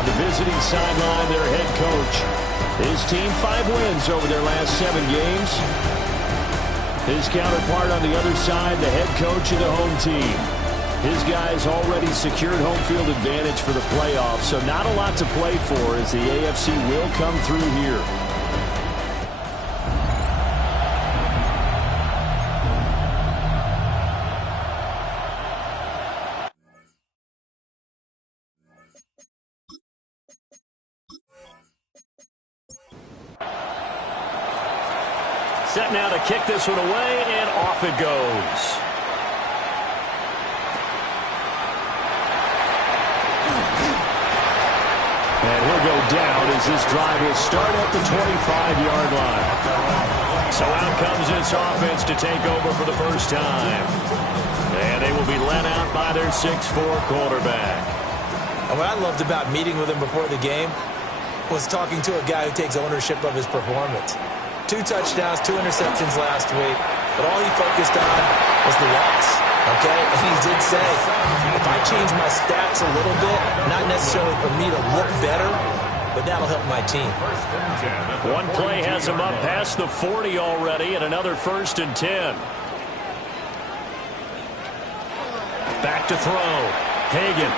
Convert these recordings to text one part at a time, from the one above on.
on the visiting sideline, their head coach. His team 5 wins over their last 7 games. His counterpart on the other side, the head coach of the home team. His guys already secured home field advantage for the playoffs, so not a lot to play for as the AFC will come through here. Set now to kick this one away, and off it goes. And he'll go down as this drive will start at the 25-yard line. So out comes this offense to take over for the first time. And they will be let out by their 6'4" quarterback. And what I loved about meeting with him before the game was talking to a guy who takes ownership of his performance. 2 touchdowns, 2 interceptions last week, but all he focused on was the loss, okay? And he did say, if I change my stats a little bit, not necessarily for me to look better, but that'll help my team. One play has him up past the 40 already, and another 1st and 10. Back to throw. Hagan.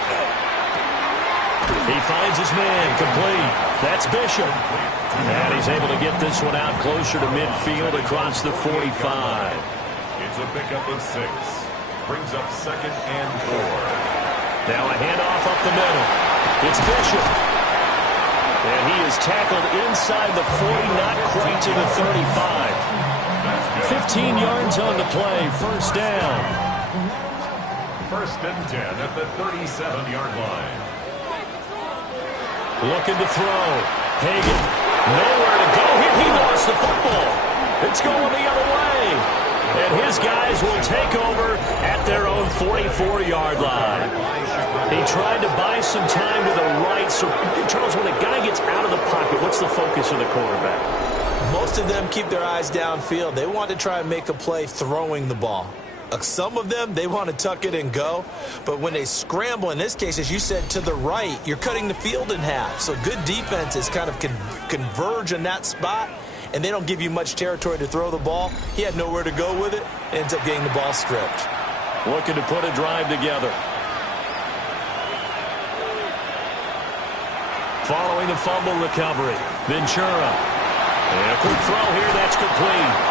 He finds his man, complete. That's Bishop. And he's able to get this one out closer to midfield across the 45. It's a pickup of 6. Brings up 2nd and 4. Now a handoff up the middle. It's Bishop. And he is tackled inside the 40, not quite to the 35. 15 yards on the play, 1st down. 1st and 10 at the 37-yard line. Looking to throw. Hagan, nowhere to go here. He lost the football. It's going the other way. And his guys will take over at their own 44-yard line. He tried to buy some time to the right. So, Charles, when a guy gets out of the pocket, what's the focus of the quarterback? Most of them keep their eyes downfield. They want to try and make a play throwing the ball. Some of them, they want to tuck it and go. But when they scramble, in this case, as you said, to the right, you're cutting the field in half. So good defenses kind of converge in that spot, and they don't give you much territory to throw the ball. He had nowhere to go with it, ends up getting the ball stripped. Looking to put a drive together. Following the fumble recovery, Ventura. And a quick throw here, that's complete.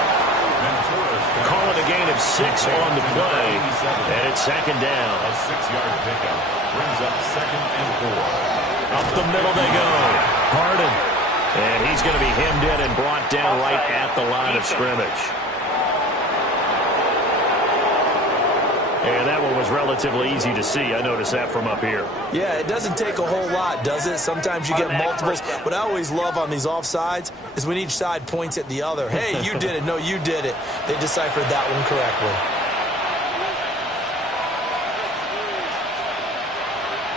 Call it a gain of 6 on the play, and it's 2nd down. A 6-yard pickup brings up 2nd and 4. Up the middle they go. Harden. And he's going to be hemmed in and brought down right at the line of scrimmage. And that one was relatively easy to see. I noticed that from up here. Yeah, it doesn't take a whole lot, does it? Sometimes you get multiples. What I always love on these offsides is when each side points at the other. Hey, you did it. No, you did it. They deciphered that one correctly.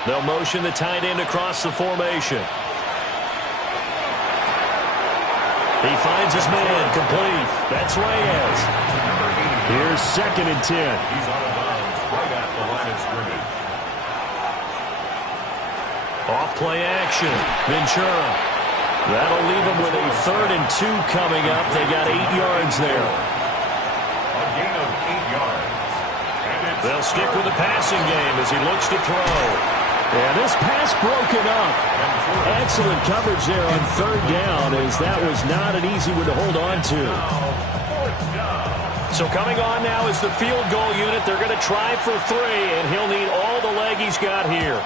They'll motion the tight end across the formation. He finds his man, complete. That's Reyes. Here's 2nd and 10. He's out of bounds right at the line of scrimmage. Off play action. Ventura. That'll leave him with a 3rd and 2 coming up. They got 8 yards there. A gain of 8 yards. They'll stick with the passing game as he looks to throw. And this pass broken up. Excellent coverage there on 3rd down, as that was not an easy one to hold on to. So coming on now is the field goal unit. They're going to try for 3, and he'll need all the leg he's got here.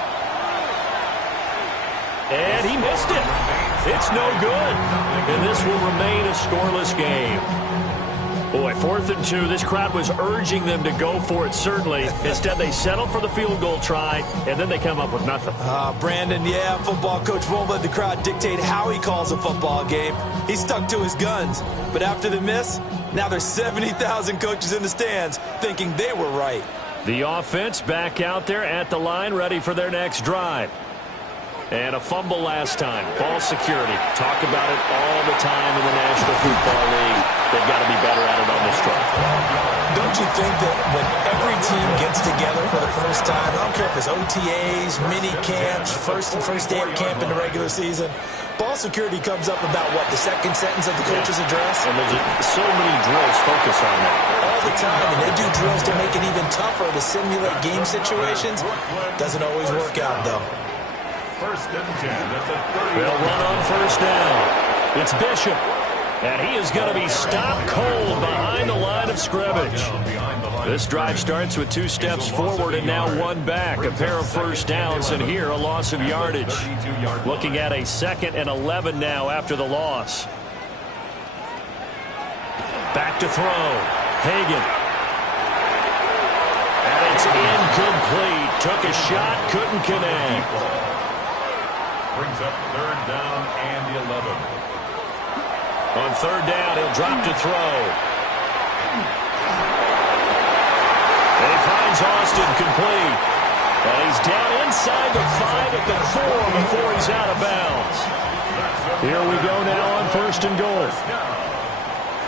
And he missed it. It's no good. And this will remain a scoreless game. Boy, 4th and 2. This crowd was urging them to go for it, certainly. Instead, they settle for the field goal try, and then they come up with nothing. Brandon, yeah, football coach won't let the crowd dictate how he calls a football game. He stuck to his guns. But after the miss, now there's 70,000 coaches in the stands thinking they were right. The offense back out there at the line, ready for their next drive. And a fumble last time. Ball security. Talk about it all the time in the National Football League. They've got to be better at it on this drive. Don't you think that when every team gets together for the first time, I don't care if it's OTAs, mini camps, first day of camp in the regular season, ball security comes up about, what, the second sentence of the coach's address? And there's so many drills focus on that. All the time, and they do drills to make it even tougher to simulate game situations. Doesn't always work out, though. First and 10 at the 30. They'll run on first down. It's Bishop. And he is going to be stopped cold behind the line of scrimmage. This drive starts with 2 steps forward and now 1 back. A pair of first downs, and here a loss of yardage. Looking at a 2nd and 11 now after the loss. Back to throw. Hagan. And it's incomplete. Took a shot, couldn't connect. Brings up 3rd down and 11. On 3rd down, he'll drop to throw. And he finds Austin complete. And he's down inside the 5 at the 4 before he's out of bounds. Here we go now on 1st and goal.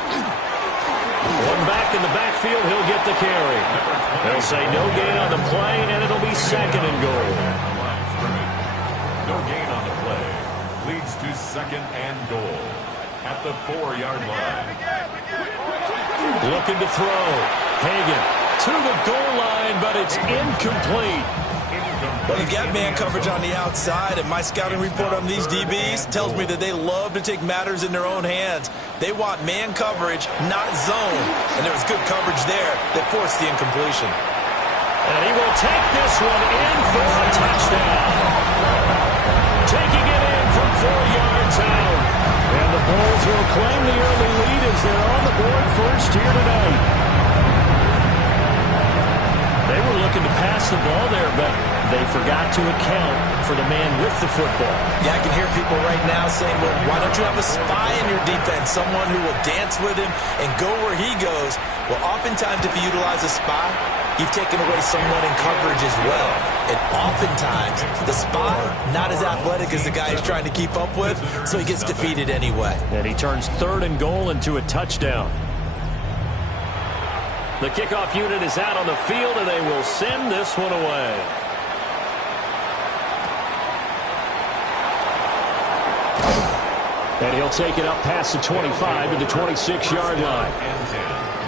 1 back in the backfield, he'll get the carry. They'll say no gain on the play, and it'll be 2nd and goal. No gain on the play. Leads to 2nd and goal at the 4-yard line. Looking to throw. Hagan to the goal line, but it's incomplete. Well, they've got man coverage on the outside, and my scouting report on these DBs tells me that they love to take matters in their own hands. They want man coverage, not zone. And there was good coverage there that forced the incompletion. And he will take this one in for a touchdown. Taking it in from 4 yards out. And the Bulls will claim the early lead as they're on the board first here tonight. They were looking to pass the ball there, but they forgot to account for the man with the football. Yeah, I can hear people right now saying, well, why don't you have a spy in your defense, someone who will dance with him and go where he goes? Well, oftentimes if you utilize a spy, you've taken away someone in coverage as well. And oftentimes, the spy, not as athletic as the guy he's trying to keep up with, so he gets defeated anyway. And he turns 3rd and goal into a touchdown. The kickoff unit is out on the field, and they will send this one away. And he'll take it up past the 25 to the 26-yard line.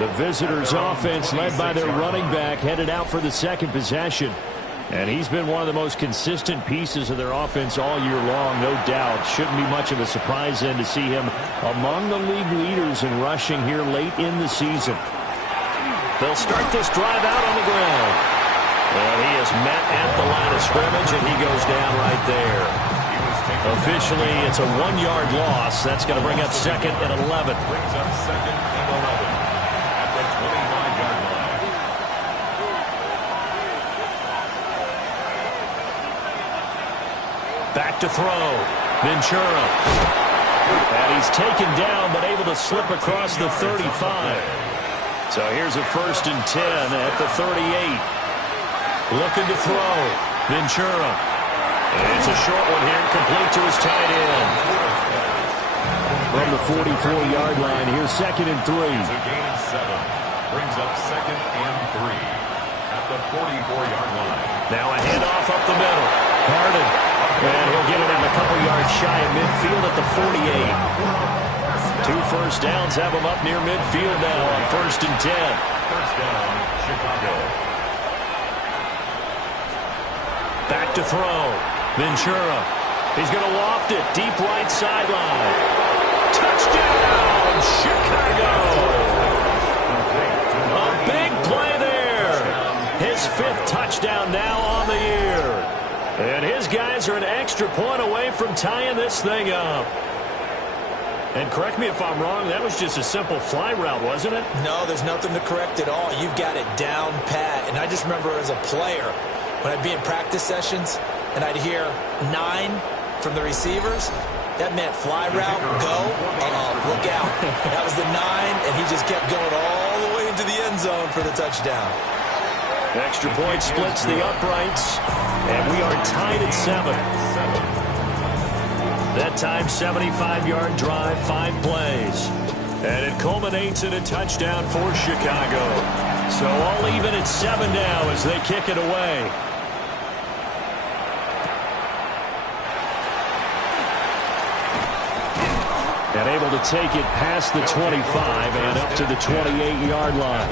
The visitors' offense, led by their running back, headed out for the 2nd possession. And he's been one of the most consistent pieces of their offense all year long, no doubt. Shouldn't be much of a surprise then to see him among the league leaders in rushing here late in the season. They'll start this drive out on the ground. And he is met at the line of scrimmage, and he goes down right there. Officially, it's a 1-yard loss. That's going to bring up 2nd and 11. Brings up 2nd and 11 at the 25-yard line. Back to throw. Ventura. And he's taken down, but able to slip across the 35. So here's a 1st and 10 at the 38. Looking to throw. Ventura. And it's a short one here, complete to his tight end. From the 44-yard line, here's 2nd and 3. It's a gain of 7. Brings up 2nd and 3 at the 44-yard line. Now a handoff up the middle. Harden. And he'll get it in a couple yards shy of midfield at the 48. 2 first downs have him up near midfield now on 1st and 10. First down, Chicago. Back to throw. Ventura. He's going to loft it deep right sideline. Touchdown, Chicago! A big play there. His 5th touchdown now on the year. And his guys are an extra point away from tying this thing up. And correct me if I'm wrong, that was just a simple fly route, wasn't it? No, there's nothing to correct at all. You've got it down pat. And I just remember as a player, when I'd be in practice sessions, and I'd hear 9 from the receivers, that meant fly route, go, look out. That was the 9, and he just kept going all the way into the end zone for the touchdown. Extra point splits the uprights, and we are tied at 7. That time, 75-yard drive, 5 plays. And it culminates in a touchdown for Chicago. So all even at 7 now as they kick it away. And able to take it past the 25 and up to the 28-yard line.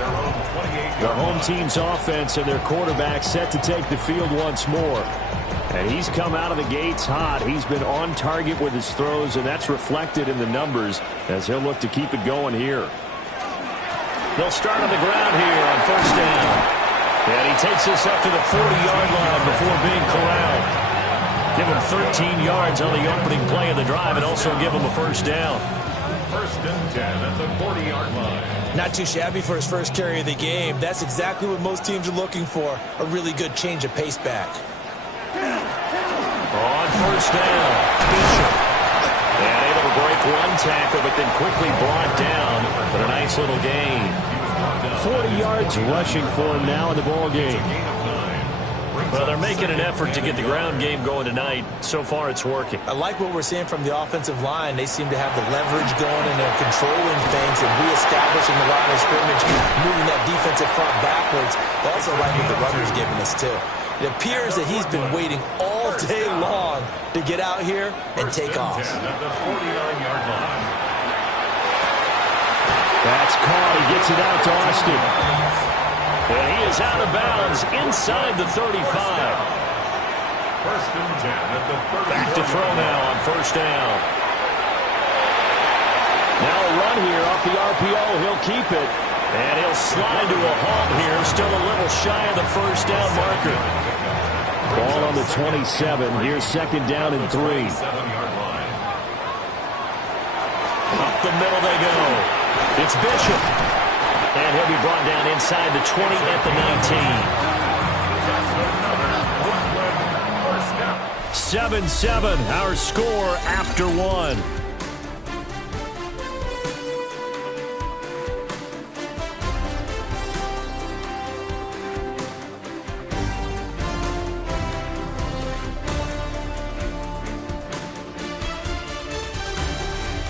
The home team's offense and their quarterback set to take the field once more. And he's come out of the gates hot. He's been on target with his throws, and that's reflected in the numbers as he'll look to keep it going here. They'll start on the ground here on first down. And he takes this up to the 40-yard line before being corralled. Give him 13 yards on the opening play of the drive and also give him a first down. First and 10 at the 40-yard line. Not too shabby for his first carry of the game. That's exactly what most teams are looking for, a really good change of pace back. On first down, Bishop. And able to break one tackle, but then quickly brought down. But a nice little gain. 40 yards rushing for him now in the ball game. Well, they're making an effort to get the ground game going tonight. So far, it's working. I like what we're seeing from the offensive line. They seem to have the leverage going, and they're controlling things and reestablishing the line of scrimmage, moving that defensive front backwards. I also like what the runner's giving us, too. It appears that he's been waiting all day long to get out here and take off. At the 49-yard line. That's caught. He gets it out to Austin. And he is out of bounds inside the 35. First and 10 at the 30. Back to throw now on first down. Now a run here off the RPO. He'll keep it. And he'll slide to a halt here. Still a little shy of the first down marker. Ball on the 27. Here's second down and 3. 7-yard line. Up the middle they go. It's Bishop. And he'll be brought down inside the 20 at the 19. 7-7, our score after one.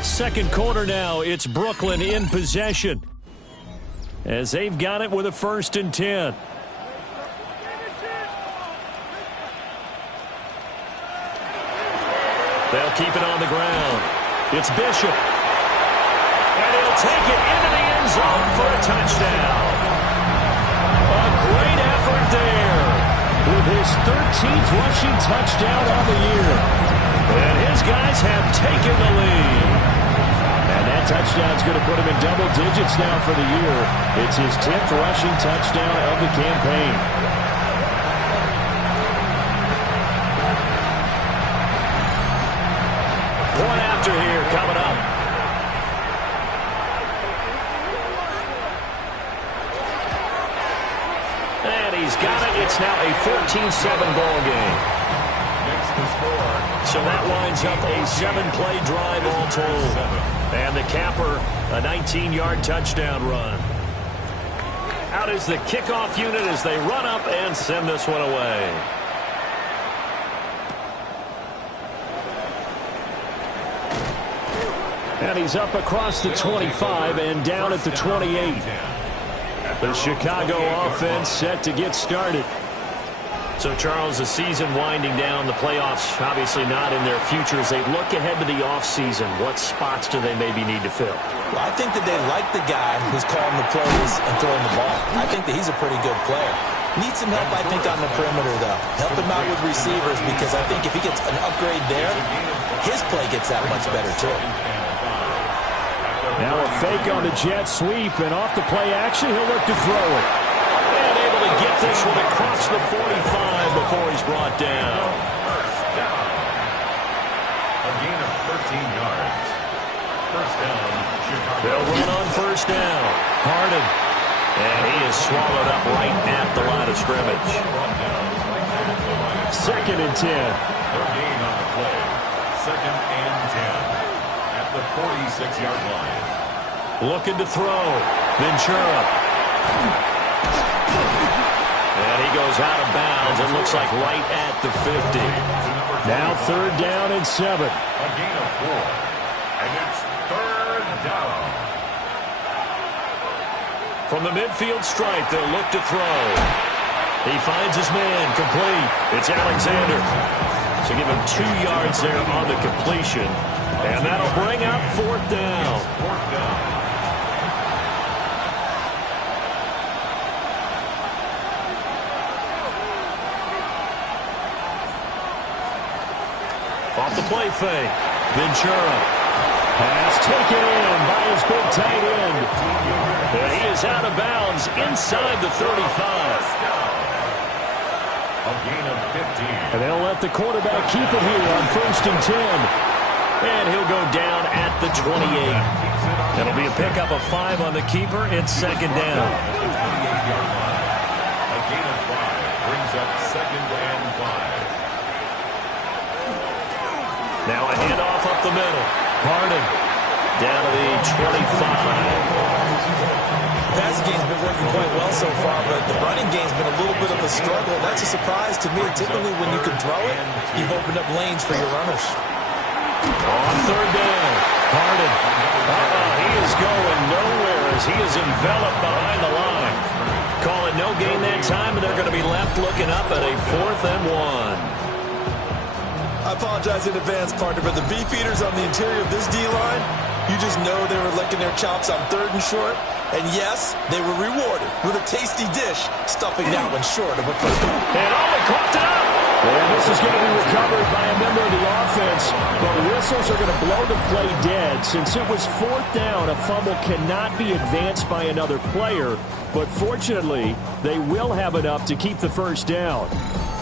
Second quarter now, it's Brooklyn in possession as they've got it with a first and 10. They'll keep it on the ground. It's Bishop. And he'll take it into the end zone for a touchdown. A great effort there with his 13th rushing touchdown on the year. And his guys have taken the lead. And that touchdown's going to put him in double digits now for the year. It's his 10th rushing touchdown of the campaign. Point after here coming up. And he's got it. It's now a 14-7 ball game. Next to score. So that winds up a 7-play drive all told. And the capper, a 19-yard touchdown run. Out is the kickoff unit as they run up and send this one away. And he's up across the 25 and down at the 28. The Chicago offense set to get started. So, Charles, the season winding down, the playoffs obviously not in their future. As they look ahead to the offseason, what spots do they maybe need to fill? Well, I think that they like the guy who's calling the plays and throwing the ball. I think that he's a pretty good player. Needs some help, I think, on the perimeter, though. Help him out with receivers, because I think if he gets an upgrade there, his play gets that much better, too. Now a fake on the jet sweep, and off the play action, he'll look to throw it. And able to get this one across the 45 before he's brought down. A gain of 13 yards. First down, Chicago. They'll run on first down. Harden. And he is swallowed up right at the line of scrimmage. Second and 10. No gain on the play. Second and 10 at the 46-yard line. Looking to throw. Ventura. And he goes out of bounds. It looks like right at the 50. Now third down and 7. A gain of 4. And it's third down. From the midfield stripe, they'll look to throw. He finds his man, complete. It's Alexander. So give him 2 yards there on the completion. And that'll bring up 4th down. Off the play fake. Ventura. Pass taken in by his big tight end. And he is out of bounds inside the 35. A gain of 15. And they'll let the quarterback keep it here on 1st and 10. And he'll go down at the 28. That'll be a pickup of 5 on the keeper. It's 2nd down. A gain of 5 brings up 2nd and 5. Now a handoff up the middle. Harden down to the 25. The passing game's been working quite well so far, but the running game's been a little bit of a struggle. That's a surprise to me. Typically, when you can throw it, you've opened up lanes for your runners. On 3rd down, Harden. He is going nowhere as he is enveloped behind the line. Call it no gain that time, and they're going to be left looking up at a 4th and 1. I apologize in advance, partner, but the beefeaters on the interior of this D-line, you just know they were licking their chops on 3rd and short. And yes, they were rewarded with a tasty dish, stuffing that one short of a first down. And they caught it up. And this is going to be recovered by a member of the offense, but whistles are going to blow the play dead. Since it was 4th down, a fumble cannot be advanced by another player, but fortunately, they will have enough to keep the 1st down.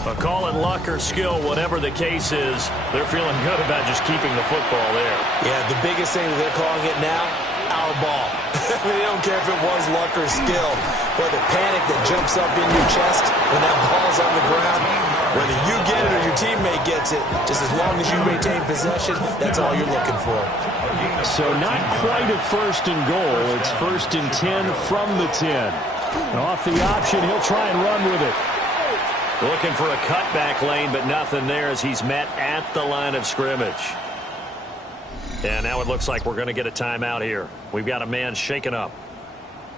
But call it luck or skill, whatever the case is, they're feeling good about just keeping the football there. Yeah, the biggest thing that they're calling it now, our ball. I mean, they don't care if it was luck or skill, but the panic that jumps up in your chest when that ball's on the ground, whether you get it or your teammate gets it, just as long as you maintain possession, that's all you're looking for. So not quite a 1st and goal. It's 1st and 10 from the 10. And off the option, he'll try and run with it. Looking for a cutback lane, but nothing there as he's met at the line of scrimmage. And now it looks like we're going to get a timeout here. We've got a man shaken up.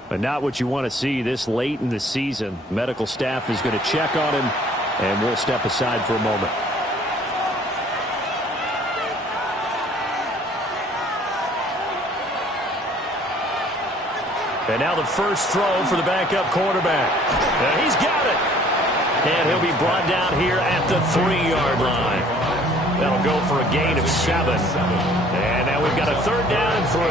But not what you want to see this late in the season. Medical staff is going to check on him, and we'll step aside for a moment. And now the first throw for the backup quarterback. And he's got it. And he'll be brought down here at the 3-yard line. That'll go for a gain of 7. And now we've got a 3rd down and 3.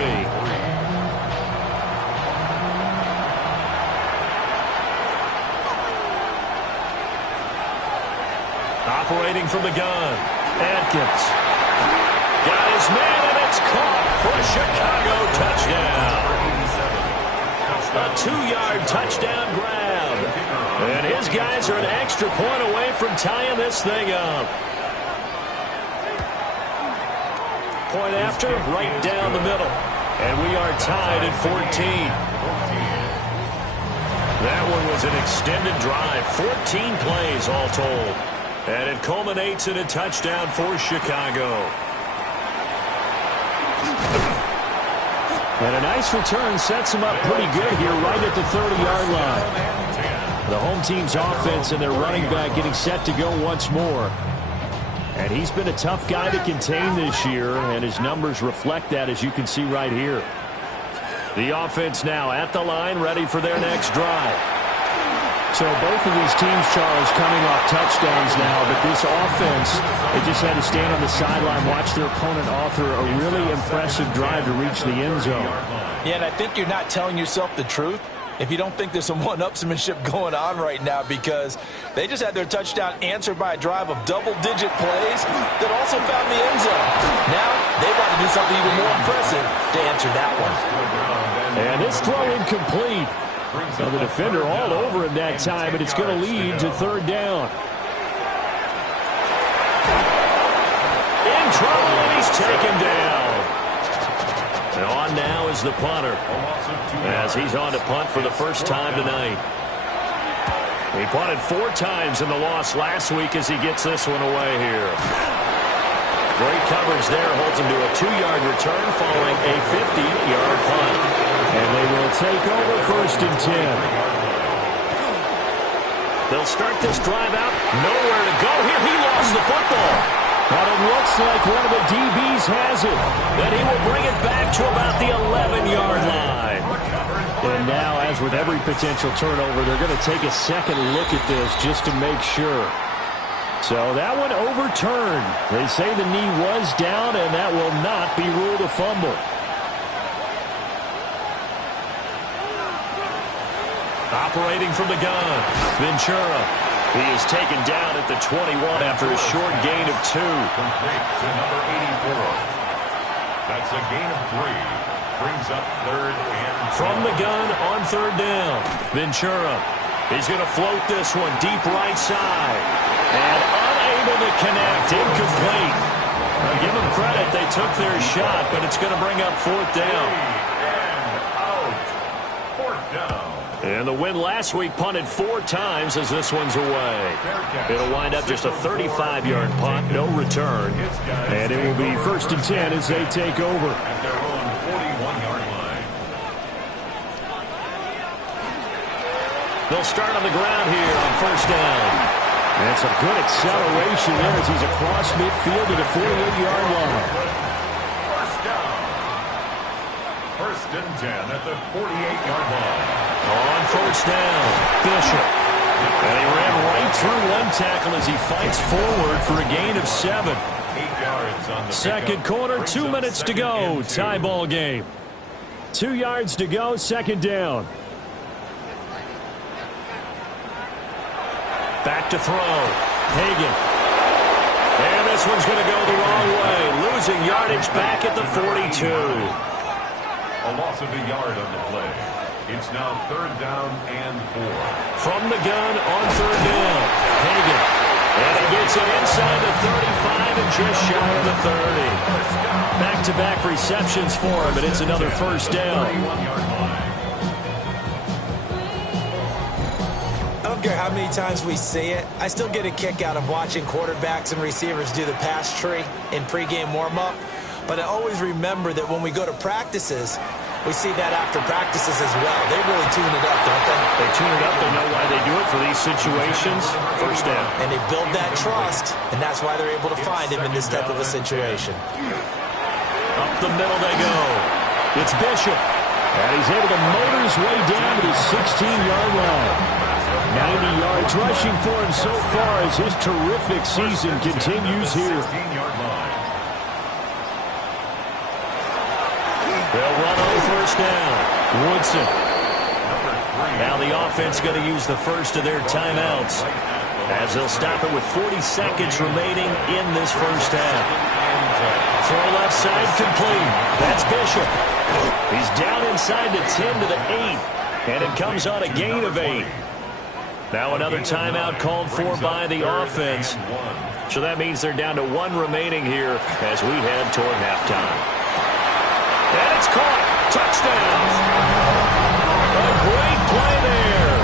Operating from the gun. Atkins. Got his man, and it's caught for a Chicago touchdown. A 2-yard touchdown grab. And his guys are an extra point away from tying this thing up. Point after, right down the middle. And we are tied at 14. That one was an extended drive. 14 plays all told. And it culminates in a touchdown for Chicago. And a nice return sets him up pretty good here right at the 30-yard line. The home team's offense and their running back getting set to go once more. And he's been a tough guy to contain this year, and his numbers reflect that, as you can see right here. The offense now at the line, ready for their next drive. So both of these teams, Charles, coming off touchdowns now, but this offense, they just had to stand on the sideline, watch their opponent author a really impressive drive to reach the end zone. Yeah, and I think you're not telling yourself the truth if you don't think there's some one-upsmanship going on right now, because they just had their touchdown answered by a drive of double-digit plays that also found the end zone. Now they want to do something even more impressive to answer that one. And this throw incomplete. So the defender all over him that time, but it's going to lead to 3rd down. In trouble, and he's taken down. And on now is the punter, as he's on to punt for the first time tonight. He punted 4 times in the loss last week as he gets this one away here. Great coverage there, holds him to a 2-yard return following a 50-yard punt. And they will take over 1st and 10. They'll start this drive out. Nowhere to go here. He lost the football. But it looks like one of the DBs has it. Then he will bring it back to about the 11-yard line. And now, as with every potential turnover, they're going to take a second look at this just to make sure. So that one overturned. They say the knee was down, and that will not be ruled a fumble. Operating from the gun, Ventura. He is taken down at the 21 after a short gain of 2. Complete to number 84. That's a gain of 3. Brings up 3rd and 12. From the gun on 3rd down, Ventura. He's going to float this one deep right side. And unable to connect, incomplete. Now, give them credit, they took their shot, but it's going to bring up 4th down. And out. 4th down. And the win last week punted 4 times as this one's away. It'll wind up just a 35-yard punt, no return. And it will be 1st and 10 as they take over. At their own 41-yard line. They'll start on the ground here on 1st down. And some good acceleration there as he's across midfield to the 48-yard line. 1st down. 1st and 10 at the 48-yard line. On 1st down, Bishop. And he ran right through one tackle as he fights forward for a gain of 7. 8 yards on the Second quarter, 2 minutes to go. Tie ball game. 2 yards to go, 2nd down. Back to throw. Hagan. And this one's going to go the wrong way. Losing yardage back at the 42. A loss of a yard on the play. It's now 3rd down and 4. From the gun on 3rd down. Hagan. And he gets it inside the 35 and just shy of the 30. Back-to-back receptions for him, and it's another 1st down. 31-yard line. I don't care how many times we see it. I still get a kick out of watching quarterbacks and receivers do the pass tree in pregame warm-up. But I always remember that when we go to practices, we see that after practices as well. They really tune it up, don't they? They tune it up. They know why they do it for these situations. 1st down. And they build that trust, and that's why they're able to find him in this type of a situation. Up the middle they go. It's Bishop. And he's able to motor his way down to the 16-yard line. 90 yards rushing for him so far as his terrific season continues here. 16-yard line. They'll run on 1st down. Woodson. Now the offense going to use the first of their timeouts as they'll stop it with 40 seconds remaining in this 1st half. Throw left side complete. That's Bishop. He's down inside the 10 to the 8. And it comes on a gain of 8. Now another timeout called for by the offense. So that means they're down to 1 remaining here as we head toward halftime. And it's caught. Touchdown. A great play there.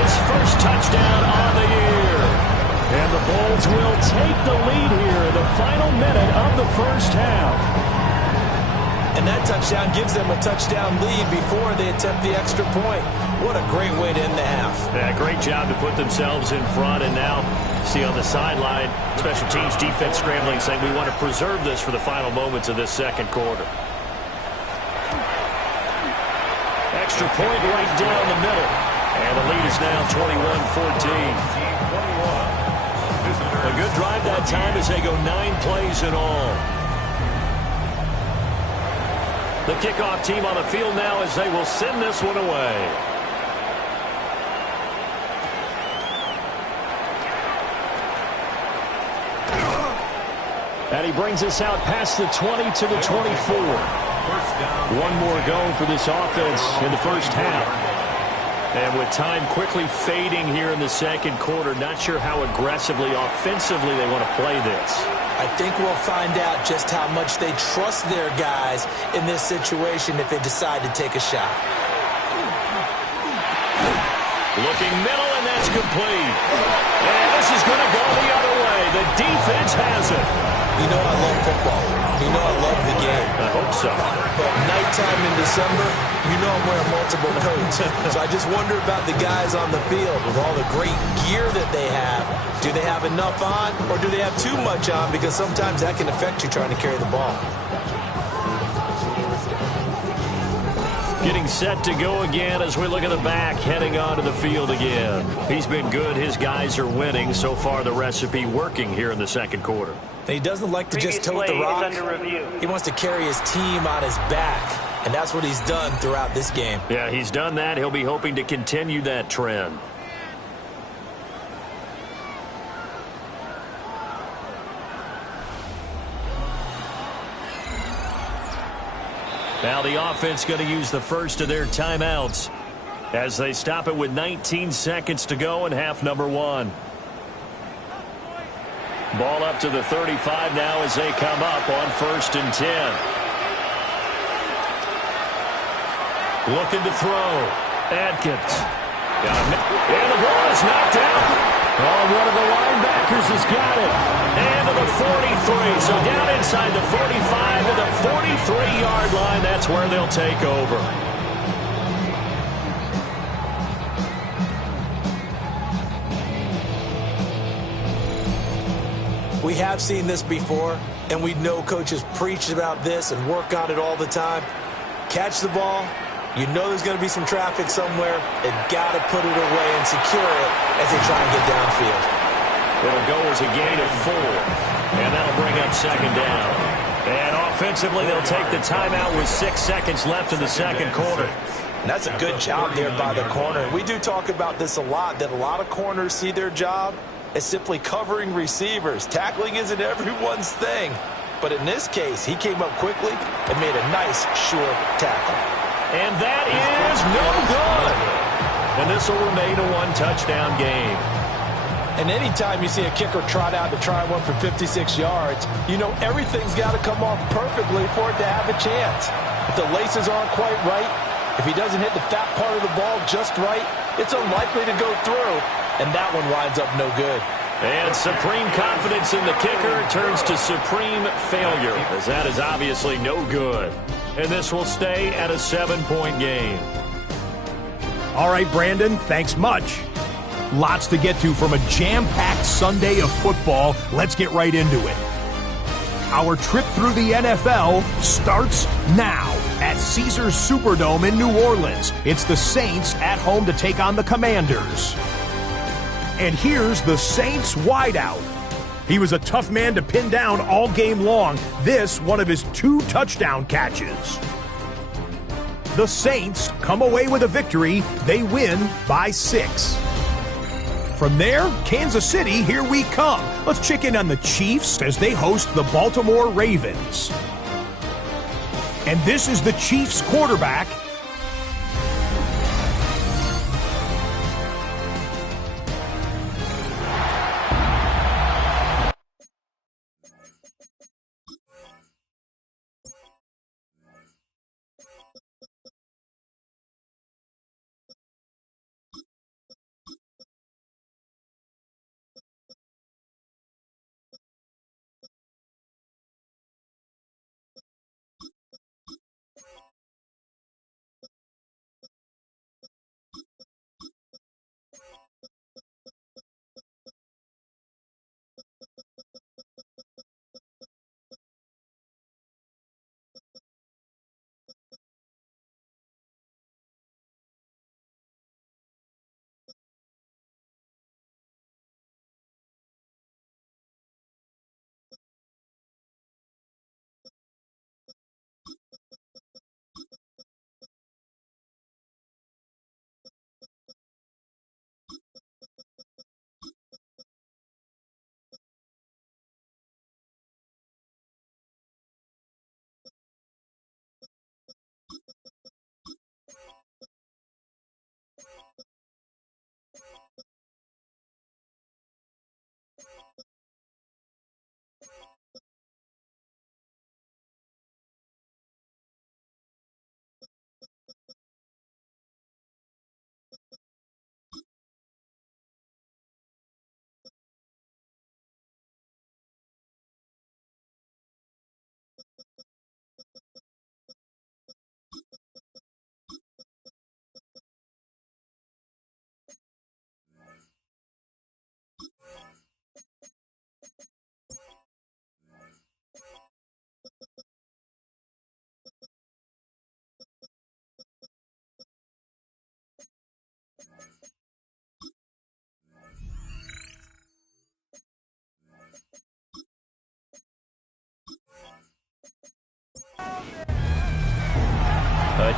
His first touchdown on the year. And the Bulls will take the lead here in the final minute of the 1st half. And that touchdown gives them a touchdown lead before they attempt the extra point. What a great way to end the half. Yeah, great job to put themselves in front. And now, see on the sideline, special teams defense scrambling, saying we want to preserve this for the final moments of this 2nd quarter. Extra point right down the middle. And the lead is now 21-14. A good drive that time as they go 9 plays in all. The kickoff team on the field now as they will send this one away. And he brings us out past the 20 to the 24. 1 more go for this offense in the 1st half. And with time quickly fading here in the 2nd quarter, not sure how aggressively, offensively they want to play this. I think we'll find out just how much they trust their guys in this situation if they decide to take a shot. Looking middle, and that's complete. And this is going to go the other way. The defense has it. You know I love football. You know I love the game. I hope so. But nighttime in December, you know I'm wearing multiple coats. So I just wonder about the guys on the field with all the great gear that they have. Do they have enough on, or do they have too much on? Because sometimes that can affect you trying to carry the ball. Getting set to go again as we look at the back, heading onto the field again. He's been good. His guys are winning. So far, the recipe working here in the second quarter. He doesn't like to just tote the rock. He wants to carry his team on his back, and that's what he's done throughout this game. Yeah, he's done that. He'll be hoping to continue that trend. Now the offense going to use the first of their timeouts as they stop it with 19 seconds to go in half number one. Ball up to the 35 now as they come up on 1st and 10. Looking to throw. Adkins. And the ball is knocked out. Oh, one of the linebackers has got it. And to the 43. So down inside the 45 to the 43-yard line. That's where they'll take over. We have seen this before, and we know coaches preach about this and work on it all the time. Catch the ball. You know there's going to be some traffic somewhere. They've got to put it away and secure it as they try and get downfield. It'll go as a gain of 4, and that'll bring up 2nd down. And offensively, they'll take the timeout with 6 seconds left in the second quarter. And that's a good job there by the corner. We do talk about this a lot, that a lot of corners see their job as simply covering receivers. Tackling isn't everyone's thing. But in this case, he came up quickly and made a nice, short tackle. And that is no good. And this will remain a 1-touchdown game. And anytime you see a kicker trot out to try one for 56 yards, you know everything's got to come off perfectly for it to have a chance. If the laces aren't quite right, if he doesn't hit the fat part of the ball just right, it's unlikely to go through, and that one winds up no good. And supreme confidence in the kicker turns to supreme failure, as that is obviously no good. And this will stay at a 7-point game. All right, Brandon, thanks much. Lots to get to from a jam-packed Sunday of football. Let's get right into it. Our trip through the NFL starts now at Caesars Superdome in New Orleans. It's the Saints at home to take on the Commanders. And here's the Saints wideout. He was a tough man to pin down all game long. This, one of his 2 touchdown catches. The Saints come away with a victory. They win by 6. From there, Kansas City, here we come. Let's check in on the Chiefs as they host the Baltimore Ravens. And this is the Chiefs quarterback,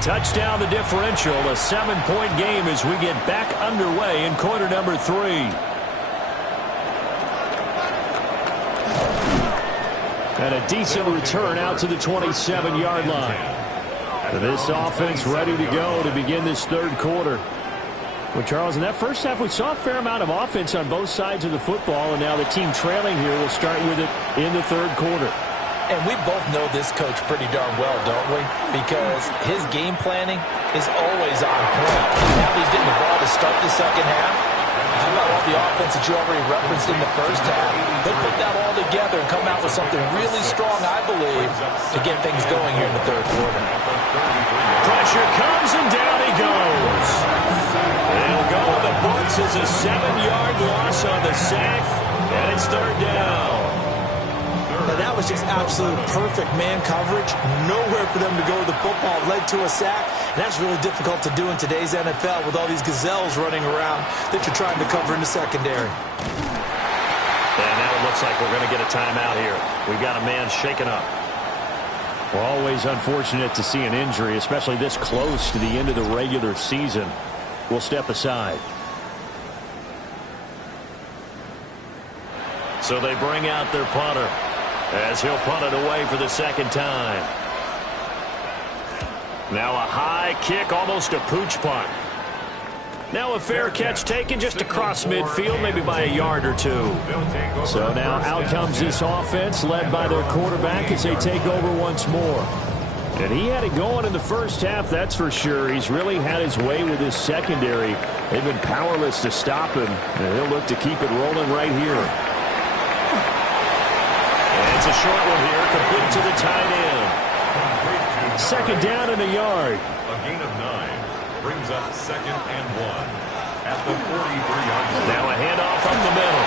touchdown the differential. A 7-point game as we get back underway in quarter number 3. And a decent return out to the 27-yard line. This offense ready to go to begin this third quarter. Well, Charles, in that first half, we saw a fair amount of offense on both sides of the football, and now the team trailing here will start with it in the third quarter. And we both know this coach pretty darn well, don't we? Because his game planning is always on point. Now he's getting the ball to start the second half. How about all the offense that you already referenced in the first half? He'll put that all together and come out with something really strong, I believe, to get things going here in the third quarter. Pressure comes, and down he goes. They'll go in the books as a 7-yard loss on the sack, and it's third down. Now that was just absolute perfect man coverage. Nowhere for them to go with the football. Led to a sack. And that's really difficult to do in today's NFL with all these gazelles running around that you're trying to cover in the secondary. And now it looks like we're going to get a timeout here. We've got a man shaken up. We're always unfortunate to see an injury, especially this close to the end of the regular season. We'll step aside. So they bring out their punter as he'll punt it away for the second time. Now a high kick, almost a pooch punt. Now a fair catch taken just across midfield, maybe by a yard or two. So now out comes this offense, led by their quarterback as they take over once more. And he had it going in the first half, that's for sure. He's really had his way with his secondary. They've been powerless to stop him, and he'll look to keep it rolling right here. It's a short one here, complete to the tight end. Second down and a yard. A gain of 9 brings up 2nd and 1 at the 43-yard line. Now a handoff up the middle.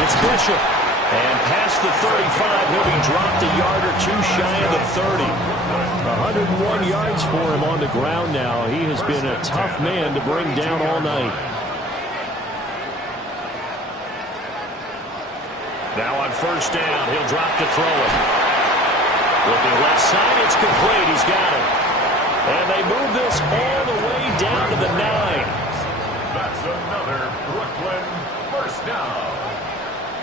It's Bishop. And past the 35, he'll be dropped a yard or two shy of the 30. 101 yards for him on the ground now. He has been a tough man to bring down all night. Now on first down, he'll drop to throw it. Looking left side, it's complete. He's got it. And they move this all the way down to the 9. That's another Brooklyn first down.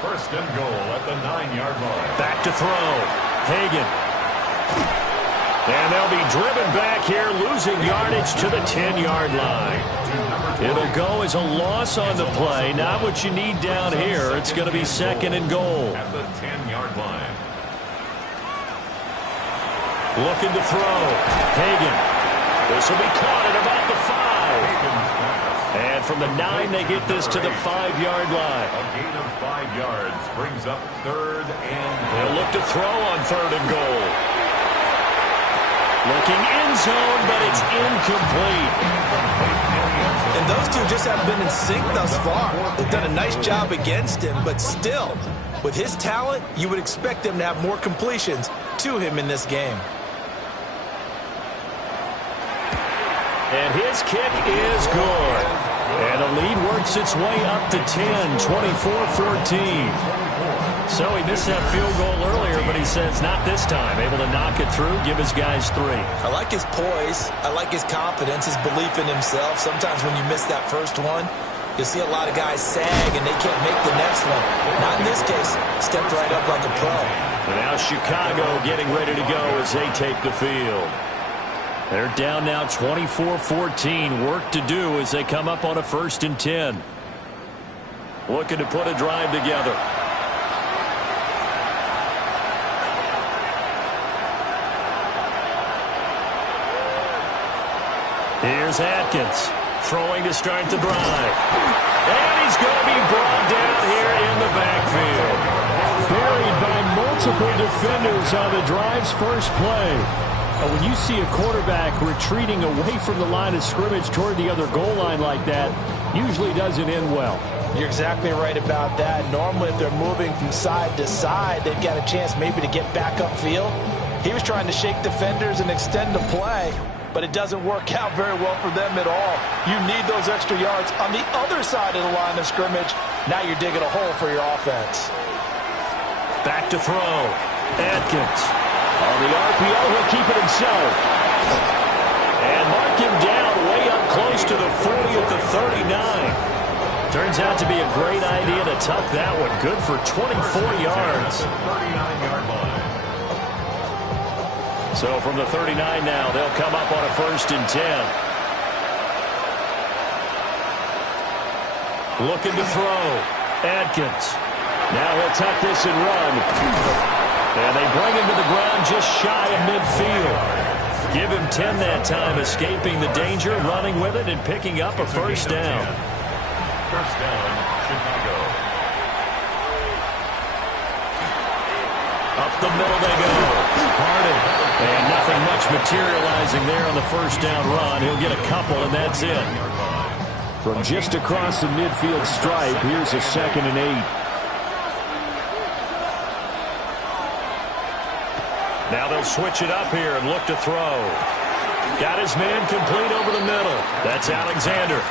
First and goal at the 9-yard line. Back to throw. Hagan. And they'll be driven back here, losing yardage to the 10-yard line. It'll go as a loss on the play. Not what you need down here. It's going to be second and goal. At the 10-yard line. Looking to throw. Hagan. This will be caught at about the 5. And from the 9, they get this to the 5-yard line. A gain of 5 yards brings up third and goal. They'll look to throw on third and goal. Looking end zone, but it's incomplete. And those two just haven't been in sync thus far. They've done a nice job against him, but still, with his talent, you would expect them to have more completions to him in this game. And his kick is good. And the lead works its way up to 10, 24-14. So he missed that field goal earlier, but he says not this time. Able to knock it through, give his guys 3. I like his poise. I like his confidence, his belief in himself. Sometimes when you miss that first one, you'll see a lot of guys sag and they can't make the next one. Not in this case. Stepped right up like a pro. And now Chicago getting ready to go as they take the field. They're down now 24-14. Work to do as they come up on a 1st and 10. Looking to put a drive together. Here's Atkins throwing to start the drive. And he's going to be brought down here in the backfield. Buried by multiple defenders on the drive's first play. When you see a quarterback retreating away from the line of scrimmage toward the other goal line like that, usually doesn't end well. You're exactly right about that. Normally, if they're moving from side to side, they've got a chance maybe to get back upfield. He was trying to shake defenders and extend the play, but it doesn't work out very well for them at all. You need those extra yards on the other side of the line of scrimmage. Now you're digging a hole for your offense. Back to throw. Atkins. On the RPO, he'll keep it himself. And knock him down way up close to the 40 at the 39. Turns out to be a great idea to tuck that one. Good for 24 yards. 39-yard line. So from the 39 now, they'll come up on a 1st and 10. Looking to throw. Adkins. Now he'll tuck this and run. And they bring him to the ground just shy of midfield. Give him 10 that time, escaping the danger, running with it, and picking up a 1st down. 1st down, Chicago. Up the middle they go. Harden. And nothing much materializing there on the 1st down run. He'll get a couple, and that's it. From just across the midfield stripe, here's a 2nd and 8. Now they'll switch it up here and look to throw. Got his man complete over the middle. That's Alexander.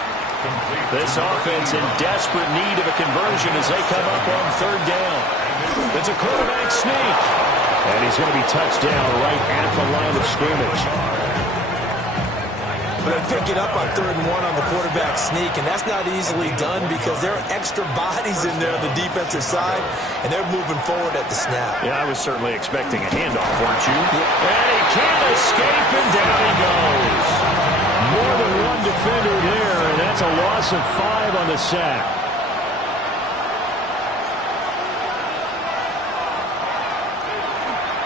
This offense in desperate need of a conversion as they come up on 3rd down. It's a quarterback sneak. And he's going to be touched down right at the line of scrimmage. They pick it up on 3rd and 1 on the quarterback sneak, and that's not easily done because there are extra bodies in there on the defensive side, and they're moving forward at the snap. Yeah, I was certainly expecting a handoff, weren't you? Yeah. And he can't escape, and down he goes. More than one defender there, and that's a loss of 5 on the sack.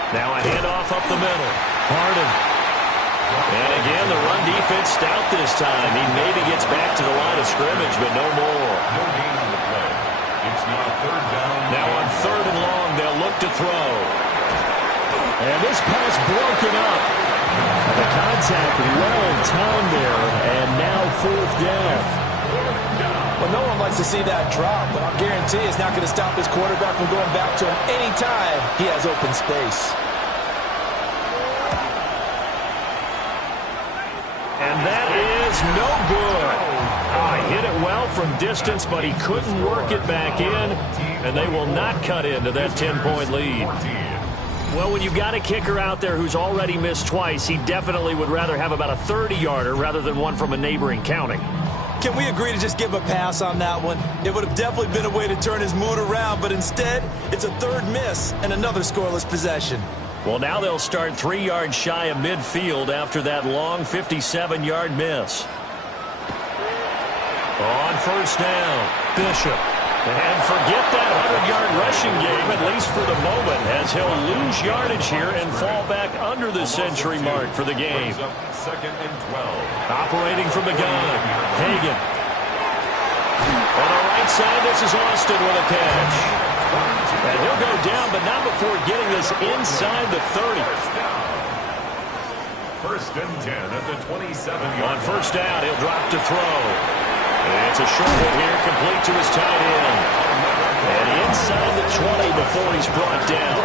Now a handoff up the middle. Harden. And again, the run defense stout this time. He maybe gets back to the line of scrimmage, but no more. No gain on the play. It's now 3rd down. Now on 3rd and long, they'll look to throw. And this pass broken up. The contact well timed there, and now 4th down. Well, no one likes to see that drop, but I'll guarantee it's not going to stop his quarterback from going back to him anytime he has open space. And that is no good. He hit it well from distance, but he couldn't work it back in, and they will not cut into that 10-point lead. Well, when you've got a kicker out there who's already missed twice, he definitely would rather have about a 30-yarder rather than one from a neighboring county. Can we agree to just give a pass on that one? It would have definitely been a way to turn his mood around, but instead, it's a 3rd miss and another scoreless possession. Well, now they'll start 3 yards shy of midfield after that long 57-yard miss. On 1st down, Bishop. And forget that 100-yard rushing game, at least for the moment, as he'll lose yardage here and fall back under the century mark for the game. 2nd and 12. Operating from the gun, Hagan. On the right side, this is Austin with a catch. And he'll go down, but not before getting this inside the 30. 1st and 10 at the 27-yard. On 1st down, he'll drop to throw. And it's a short hit here, complete to his tight end. And inside the 20 before he's brought down.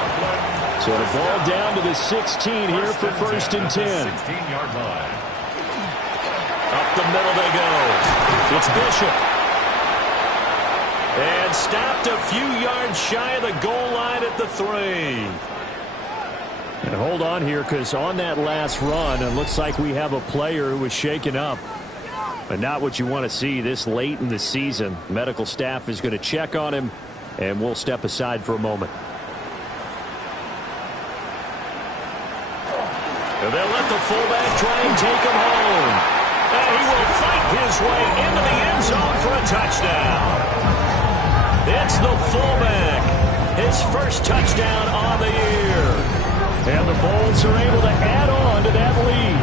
So the ball down to the 16 here for 1st and 10. 16-yard line. Up the middle they go. It's Bishop. And stopped a few yards shy of the goal line at the 3. And hold on here, because on that last run, it looks like we have a player who was shaken up. But not what you want to see this late in the season. Medical staff is going to check on him, and we'll step aside for a moment. And they'll let the fullback try and take him home. And he will fight his way into the end zone for a touchdown. It's the fullback. His 1st touchdown on the year. And the Bulls are able to add on to that lead.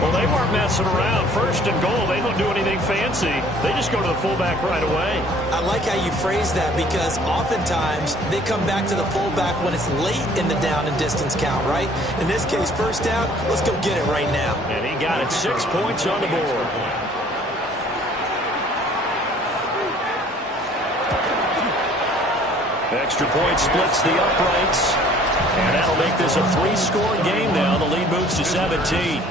Well, they weren't messing around. 1st and goal, they don't do anything fancy. They just go to the fullback right away. I like how you phrase that because oftentimes they come back to the fullback when it's late in the down and distance count, right? In this case, 1st down, let's go get it right now. And he got it. 6 points on the board. Extra point splits the uprights. And that'll make this a 3-score game now. The lead moves to 17.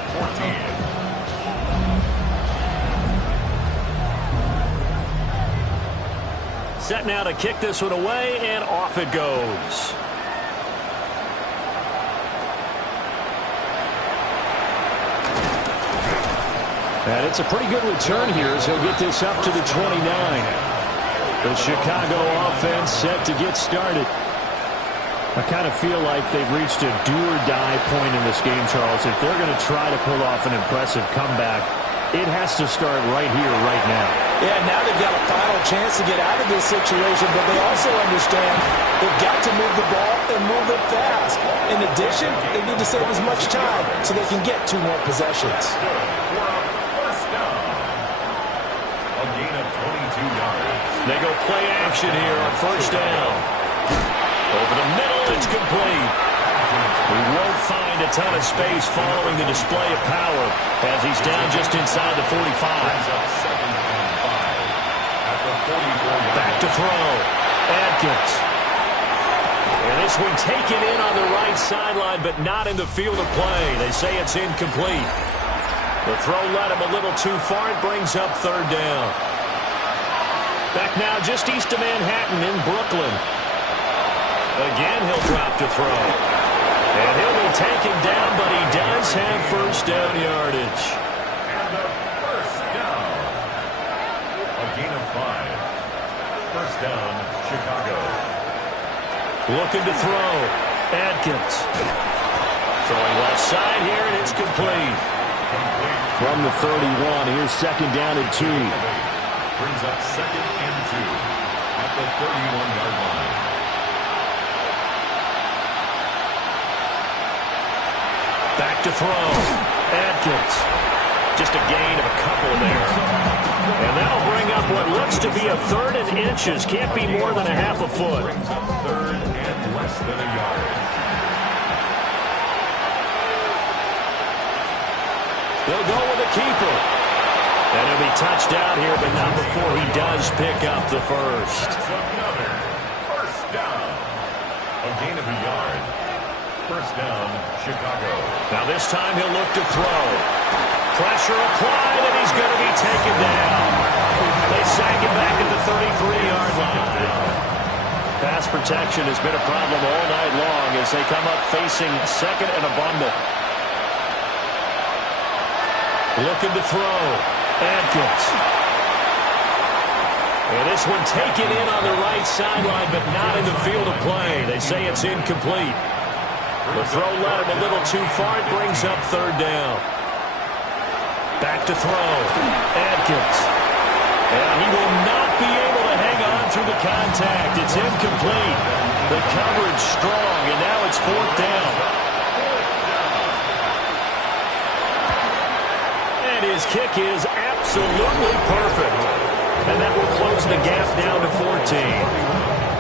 Set now to kick this one away, and off it goes. And it's a pretty good return here as he'll get this up to the 29. The Chicago offense set to get started. I kind of feel like they've reached a do-or-die point in this game, Charles. If they're going to try to pull off an impressive comeback, it has to start right here, right now. Yeah, now they've got a final chance to get out of this situation, but they also understand they've got to move the ball and move it fast. In addition, they need to save as much time so they can get 2 more possessions. A gain of 22 yards. They go play action here on first down. Over the middle, it's complete. We won't find a ton of space following the display of power as he's down just inside the 45. Back to throw. Adkins. And this one taken in on the right sideline, but not in the field of play. They say it's incomplete. The throw led him a little too far. It brings up third down. Back now just east of Manhattan in Brooklyn. Again, he'll drop to throw. And he'll be taken down, but he does have first down yardage. And a first down. A gain of 5. First down, Chicago. Looking to throw. Adkins. Throwing left side here, and it's complete. From the 31, here's second down and 2. Brings up second and 2 at the 31-yard line. Back to throw. Adkins. Just a gain of a couple there. And that'll bring up what looks to be a third and inches. Can't be more than a half a foot. Brings up third and less than a yard. They'll go with a keeper. And he'll be touched out here, but not before he does pick up the first. That's another first down. A gain of a yard. First down, Chicago. Now this time he'll look to throw. Pressure applied, and he's going to be taken down. They sack him back at the 33-yard line. Pass protection has been a problem all night long as they come up facing second and abundant. Looking to throw. Adkins. And this one taken in on the right sideline, but not in the field of play. They say it's incomplete. The throw led him a little too far. It brings up third down. Back to throw. Adkins. And he will not be able to hang on through the contact. It's incomplete. The coverage strong, and now it's fourth down. And his kick is absolutely perfect. And that will close the gap down to 14.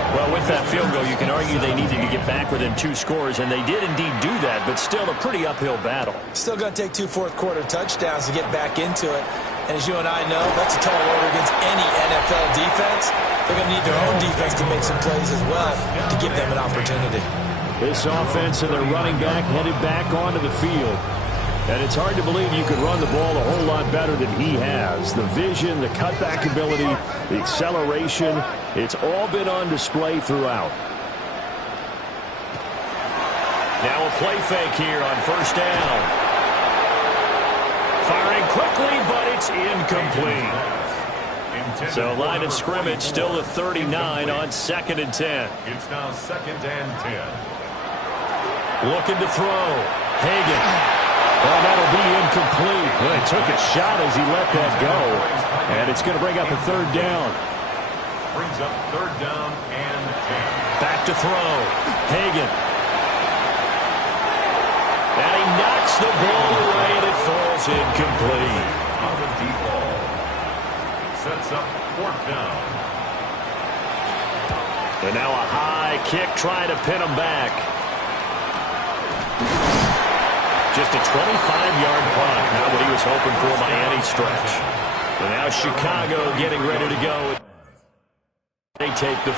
Well, with that field goal, you can argue they needed to get back within 2 scores, and they did indeed do that, but still a pretty uphill battle. Still going to take 2 fourth-quarter touchdowns to get back into it. And as you and I know, that's a tall order against any NFL defense. They're going to need their own defense to make some plays as well to give them an opportunity. This offense and their running back headed back onto the field. And it's hard to believe you could run the ball a whole lot better than he has. The vision, the cutback ability, the acceleration, it's all been on display throughout. Now a play fake here on first down. Firing quickly, but it's incomplete. So line of scrimmage still at 39 on second and 10. It's now second and 10. Looking to throw. Hagan. Well, that'll be incomplete. Well, he took a shot as he let that go. And it's going to bring up a third down. Brings up third down and 10. Back to throw. Hagan. And he knocks the ball away, and it falls incomplete. On the deep ball. Sets up fourth down. And now a high kick trying to pin him back. Just a 25-yard punt. Not what he was hoping for by any stretch. And now Chicago getting ready to go. They take the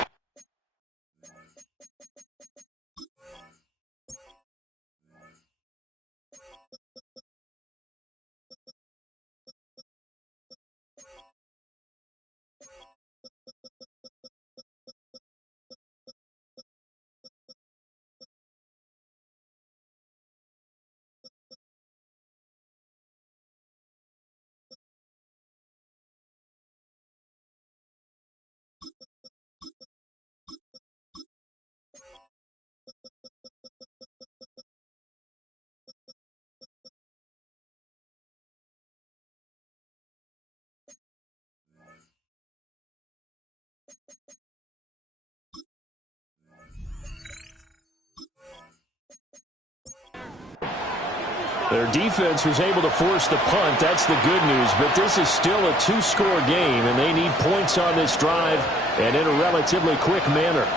Their defense was able to force the punt. That's the good news. But this is still a two-score game, and they need points on this drive and in a relatively quick manner.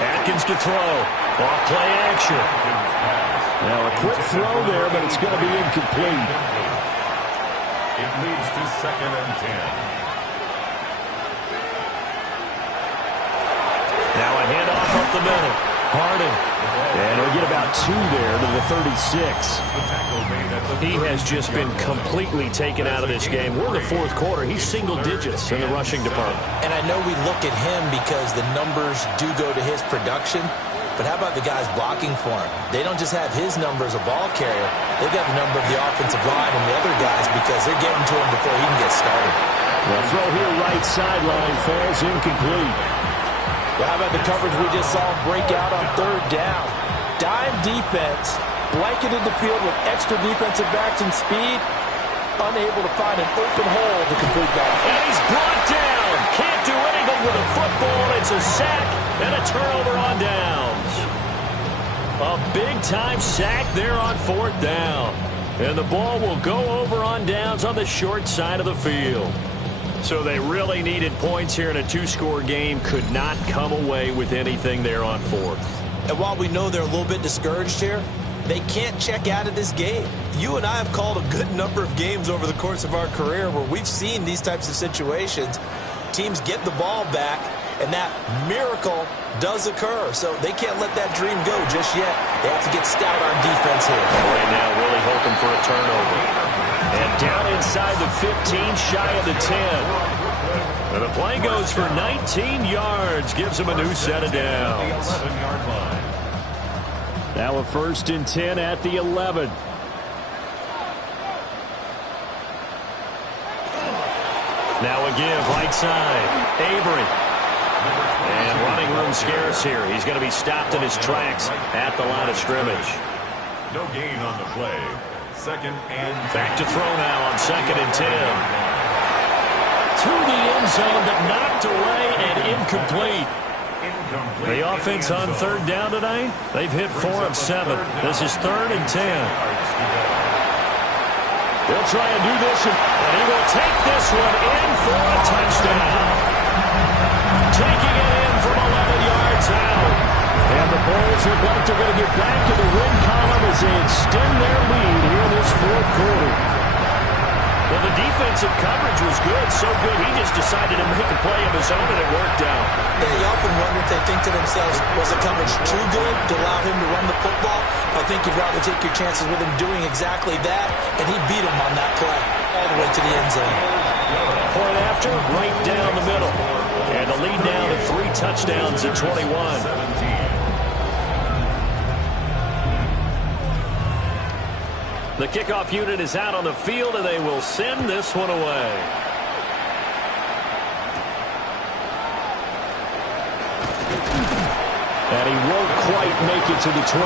Atkins to throw. Off play action. Now a quick throw there, but it's going to be incomplete. It leads to 2nd and 10. Now a handoff up the middle. Harding. And he'll get about 2 there to the 36. He has just been completely taken out of this game. We're in the fourth quarter. He's single digits in the rushing department. And I know we look at him because the numbers do go to his production. But how about the guys blocking for him? They don't just have his number as a ball carrier. They've got the number of the offensive line and the other guys because they're getting to him before he can get started. The throw here right sideline falls incomplete. Well, how about the coverage we just saw break out on 3rd down? Dime defense, blanketed the field with extra defensive backs and speed, unable to find an open hole to complete that. And he's brought down. Can't do anything with a football. It's a sack and a turnover on downs. A big-time sack there on 4th down. And the ball will go over on downs on the short side of the field. So they really needed points here in a two-score game. Could not come away with anything there on 4th. And while we know they're a little bit discouraged here, they can't check out of this game. You and I have called a good number of games over the course of our career where we've seen these types of situations. Teams get the ball back, and that miracle does occur. So they can't let that dream go just yet. They have to get stout on defense here. Right now, really hoping for a turnover. And down inside the 15, shy of the 10. And the play goes for 19 yards. Gives him a new set of downs. Now a 1st and 10 at the 11. Now again, right side. Avery. And running room scarce here. He's going to be stopped in his tracks at the line of scrimmage. No gain on the play. 2nd and 10. Back to throw now on 2nd and 10. To the end zone, but knocked away and incomplete. The offense on 3rd down tonight, they've hit 4 of 7. This is 3rd and 10. They'll try and do this, and he will take this one in for a touchdown. Taking it in from 11 yards out. And the Bulls look like they're going to get back to the win column as they extend their lead here in this 4th quarter. Well, the defensive coverage was good, so good he just decided to make a play of his own, and it worked out. Yeah, you often wonder if they think to themselves, was the coverage too good to allow him to run the football? I think you'd rather take your chances with him doing exactly that, and he beat him on that play all the way to the end zone. Point after, right down the middle. And the lead down to 3 touchdowns at 21. The kickoff unit is out on the field, and they will send this one away. And he won't quite make it to the 25.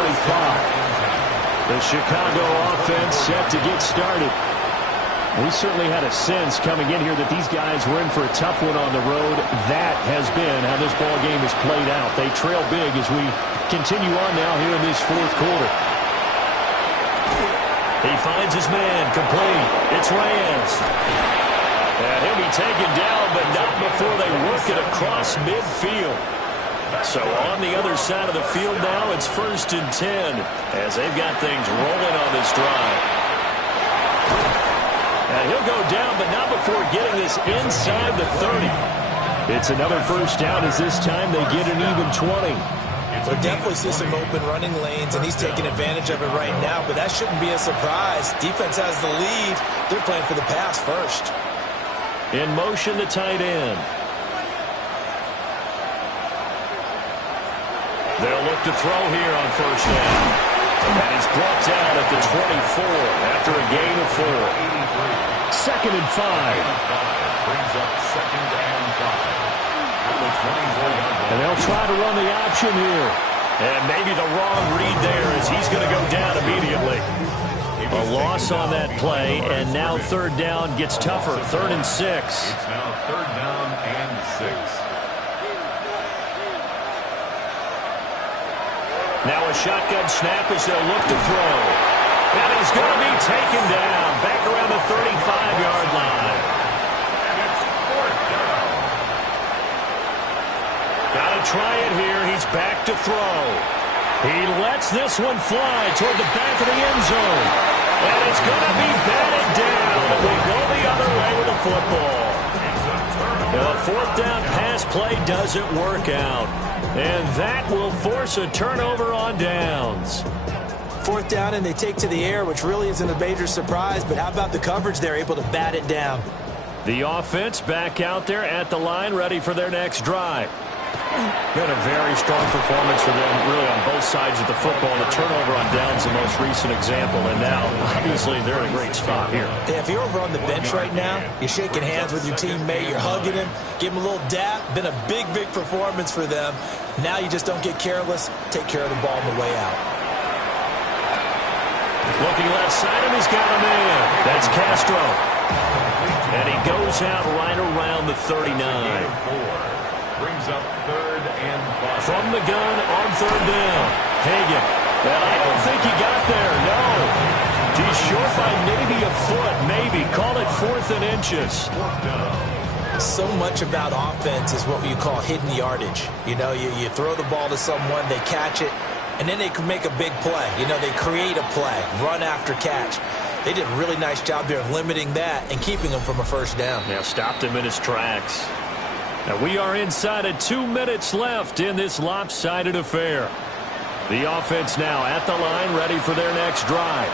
The Chicago offense set to get started. We certainly had a sense coming in here that these guys were in for a tough one on the road. That has been how this ball game has played out. They trail big as we continue on now here in this 4th quarter. He finds his man, complete. It's Reyes. And he'll be taken down, but not before they work it across midfield. So on the other side of the field now, it's 1st and 10 as they've got things rolling on this drive. And he'll go down, but not before getting this inside the 30. It's another 1st down as this time they get an even 20. We'll definitely see some open running lanes, and he's taking advantage of it right now, but that shouldn't be a surprise. Defense has the lead. They're playing for the pass first. In motion, the tight end. They'll look to throw here on 1st down. And he's brought down at the 24 after a gain of 4. 2nd and 5. Brings up 2nd and 5. And they'll try to run the option here. And maybe the wrong read there as he's going to go down immediately. A loss on that play, and now 3rd down gets tougher. 3rd and 6. It's now 3rd down and 6. Now a shotgun snap as they'll look to throw. And he's going to be taken down back around the 35-yard line. And it's fourth down. Got to try it here. He's back to throw. He lets this one fly toward the back of the end zone. And it's going to be batted down. And we go the other way with the football. The fourth down pass play doesn't work out. And that will force a turnover on downs. Fourth down, and they take to the air, which really isn't a major surprise. But how about the coverage? They're able to bat it down. The offense back out there at the line, ready for their next drive. Been a very strong performance for them, really, on both sides of the football. The turnover on downs, the most recent example, and now, obviously, they're in a great spot here. Yeah, if you're over on the bench right now, you're shaking hands with your teammate, you're hugging him, give him a little dap. Been a big, big performance for them. Now you just don't get careless. Take care of the ball on the way out. Looking left side, and he's got a man. That's Castro. And he goes out right around the 39. Brings up 3rd and 5. From the gun on 3rd down. Hagan. And I don't think he got there. No. He's short by maybe a foot. Maybe. Call it 4th and inches. So much about offense is what you call hidden yardage. You know, you throw the ball to someone, they catch it, and then they can make a big play. You know, they create a play, run after catch. They did a really nice job there of limiting that and keeping him from a first down. Yeah, stopped him in his tracks. Now we are inside of 2 minutes left in this lopsided affair. The offense now at the line, ready for their next drive.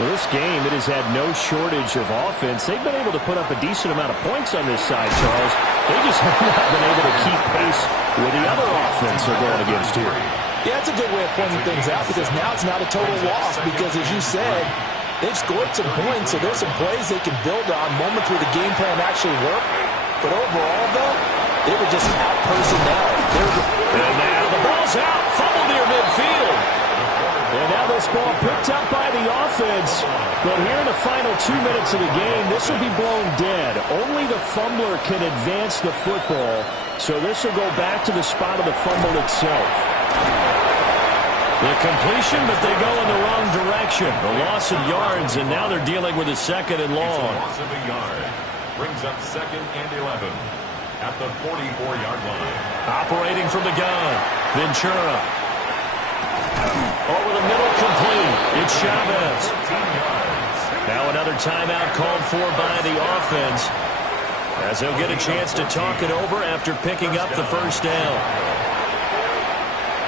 Well, this game, it has had no shortage of offense. They've been able to put up a decent amount of points on this side, Charles. They just have not been able to keep pace with the other offense they're going against here. Yeah, that's a good way of pointing things out, because now it's not a total loss, because as you said, they've scored some points, so there's some plays they can build on, moments where the game plan actually worked. But overall, though, they were just out-personnel. And now the ball's out, fumble near midfield. And now this ball picked up by the offense. But here in the final 2 minutes of the game, this will be blown dead. Only the fumbler can advance the football. So this will go back to the spot of the fumble itself. The completion, but they go in the wrong direction. The loss of yards, and now they're dealing with a 2nd and long. It's a loss of a yard. Brings up 2nd and 11 at the 44-yard line. Operating from the gun, Ventura. Over the middle, complete. It's Chavez. 14 yards. Now another timeout called for by the offense, as they'll get a chance to talk it over after picking up the first down.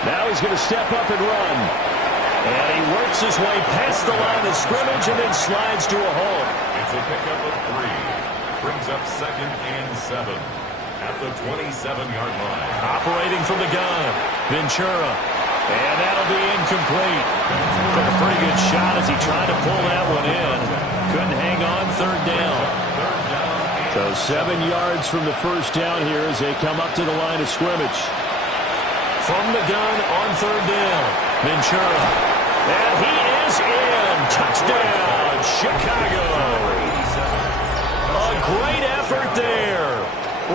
Now he's going to step up and run. And he works his way past the line of scrimmage and then slides to a halt. It's a pickup of 3. Brings up 2nd and 7 at the 27-yard line. Operating from the gun, Ventura. And that'll be incomplete. Took a pretty good shot as he tried to pull that one in. Couldn't hang on, 3rd down. So 7 yards from the first down here as they come up to the line of scrimmage. From the gun on 3rd down, Ventura. And he is in. Touchdown, Chicago. A great effort there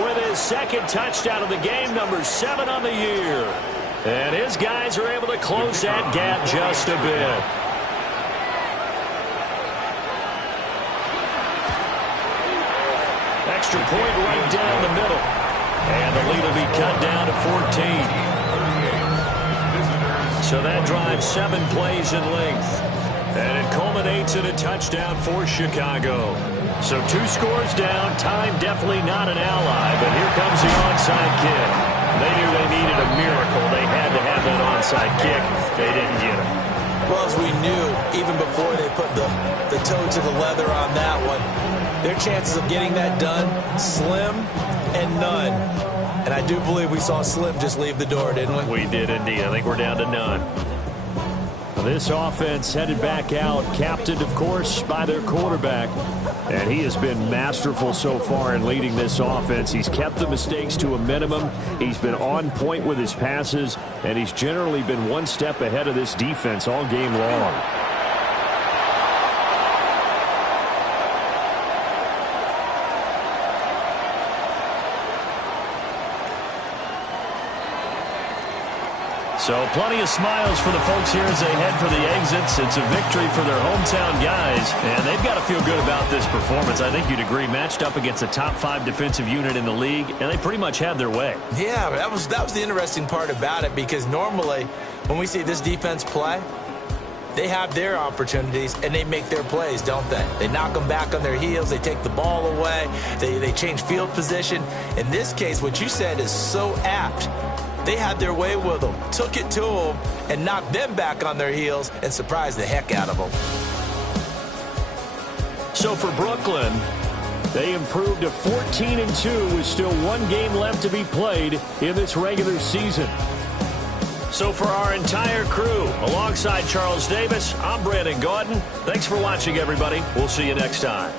with his 2nd touchdown of the game, number 7 on the year. And his guys are able to close that gap just a bit. Extra point right down the middle. And the lead will be cut down to 14. So that drives 7 plays in length. And it culminates in a touchdown for Chicago. So 2 scores down. Time definitely not an ally. But here comes the onside kick. They knew they needed a miracle. They had to have that onside kick. They didn't get it. Well, as we knew, even before they put the toe to the leather on that one, their chances of getting that done, slim and none. And I do believe we saw Slim just leave the door, didn't we? We did indeed. I think we're down to none. This offense headed back out, captained, of course, by their quarterback. And he has been masterful so far in leading this offense. He's kept the mistakes to a minimum. He's been on point with his passes, and he's generally been one step ahead of this defense all game long. So plenty of smiles for the folks here as they head for the exits. It's a victory for their hometown guys, and they've got to feel good about this performance. I think you'd agree, matched up against a top 5 defensive unit in the league, and they pretty much had their way. Yeah, that was the interesting part about it, because normally when we see this defense play, they have their opportunities, and they make their plays, don't they? They knock them back on their heels. They take the ball away. They change field position. In this case, what you said is so apt. They had their way with them, took it to them, and knocked them back on their heels and surprised the heck out of them. So for Brooklyn, they improved to 14-2 with still 1 game left to be played in this regular season. So for our entire crew, alongside Charles Davis, I'm Brandon Gaudin. Thanks for watching, everybody. We'll see you next time.